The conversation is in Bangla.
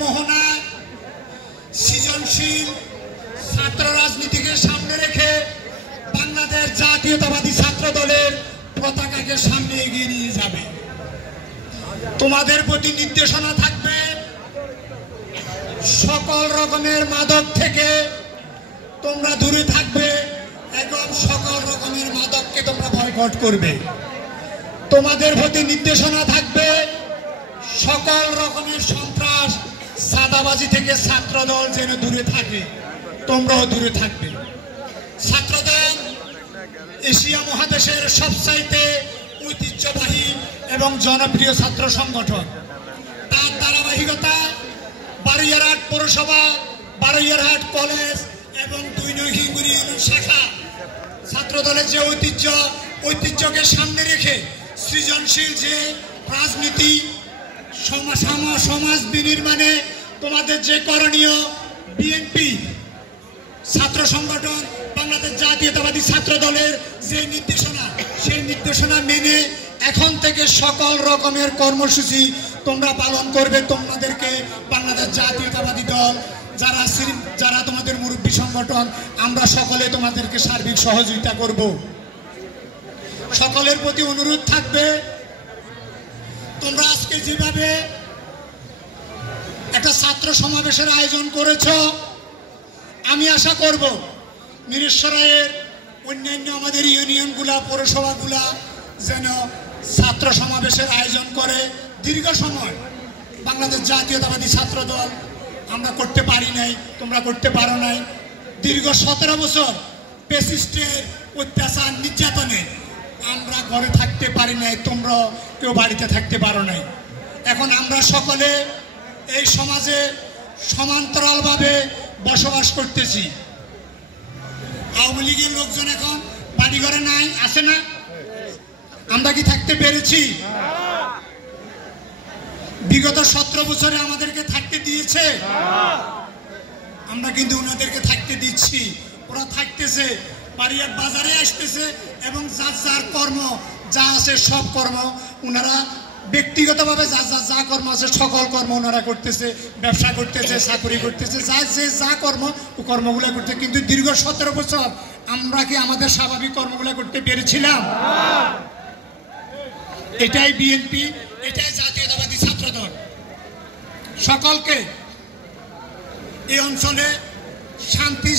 মোহনা সৃজনশীল ছাত্র রাজনীতিকে সামনে রেখে বাংলাদেশ জাতীয়তাবাদী ছাত্র দলের পতাকাকে সামনে এগিয়ে নিয়ে যাবে। তোমাদের প্রতি নির্দেশনা থাকবে সকল রকমের মাদক থেকে তোমরা দূরে থাকবে এবং সকল রকমের মাদককে তোমরা বয়কট করবে। তোমাদের প্রতি নির্দেশনা থাকবে সকল রকমের সন্ত্রাস চাঁদাবাজি থেকে ছাত্রদল যেন দূরে থাকে, তোমরাও দূরে থাকবে। ছাত্রদল এশিয়া মহাদেশের সবচাইতে ঐতিহ্যবাহী এবং জনপ্রিয় ছাত্র সংগঠন। তার ধারাবাহিকতা বারৈয়ারহাট পৌরসভা, বারৈয়ারহাট কলেজ এবং ২ নং হিঙ্গুরি ইউনিয়ন শাখা ছাত্রদলের যে ঐতিহ্যকে সামনে রেখে সৃজনশীল যে রাজনীতি, সমাজ বিনির্মাণে তোমাদের যে করণীয়, বিএনপি ছাত্র সংগঠন বাংলাদেশ জাতীয়তাবাদী ছাত্র দলের যে নির্দেশনা, সেই নির্দেশনা মেনে এখন থেকে সকল রকমের কর্মসূচি তোমরা পালন করবে। তোমাদেরকে বাংলাদেশ জাতীয়তাবাদী দল যারা তোমাদের মুরব্বী সংগঠন, আমরা সকলে তোমাদেরকে সার্বিক সহযোগিতা করব। সকলের প্রতি অনুরোধ থাকবে, তোমরা আজকে যেভাবে একটা ছাত্র সমাবেশের আয়োজন করেছ, আমি আশা করব মিরেশ্বরাইয়ের অন্যান্য আমাদের ইউনিয়নগুলা, পৌরসভাগুলা যেন ছাত্র সমাবেশের আয়োজন করে। দীর্ঘ সময় বাংলাদেশ জাতীয়তাবাদী ছাত্র দল আমরা করতে পারি নাই, তোমরা করতে পারো নাই। দীর্ঘ 17 বছর ফ্যাসিস্টের অত্যাচার নির্যাতনে আমরা ঘরে থাকতে পারি নাই, তোমরা কেউ বাড়িতে থাকতে পারো নাই। এখন আমরা সকলে এই সমাজে সমান্তরালভাবে বসবাস করতেছি। আওয়ামী লীগের লোকজন এখন বাড়িঘরে নাই, আছে না? আমরা কি থাকতে পেরেছি? বিগত 17 বছরে আমাদেরকে থাকতে দিয়েছে? আমরা কিন্তু ওনাদেরকে থাকতে দিচ্ছি, ওরা থাকতেছে, বাড়িয়ার বাজারে আসতেছে এবং যার যার কর্ম যা আছে সব কর্ম ওনারা ব্যক্তিগতভাবে যা কর্ম আছে সকল কর্ম ওনারা করতেছে, ব্যবসা করতেছে, চাকরি করতেছে, যা কর্ম ও কর্মগুলো করতে। কিন্তু দীর্ঘ 17 বছর আমরা কি আমাদের স্বাভাবিক কর্মগুলো করতে পেরেছিলাম? এটাই বিএনপি, এটাই জাতীয়তাবাদী ছাত্র দল সকলকে এই অঞ্চলে শান্তি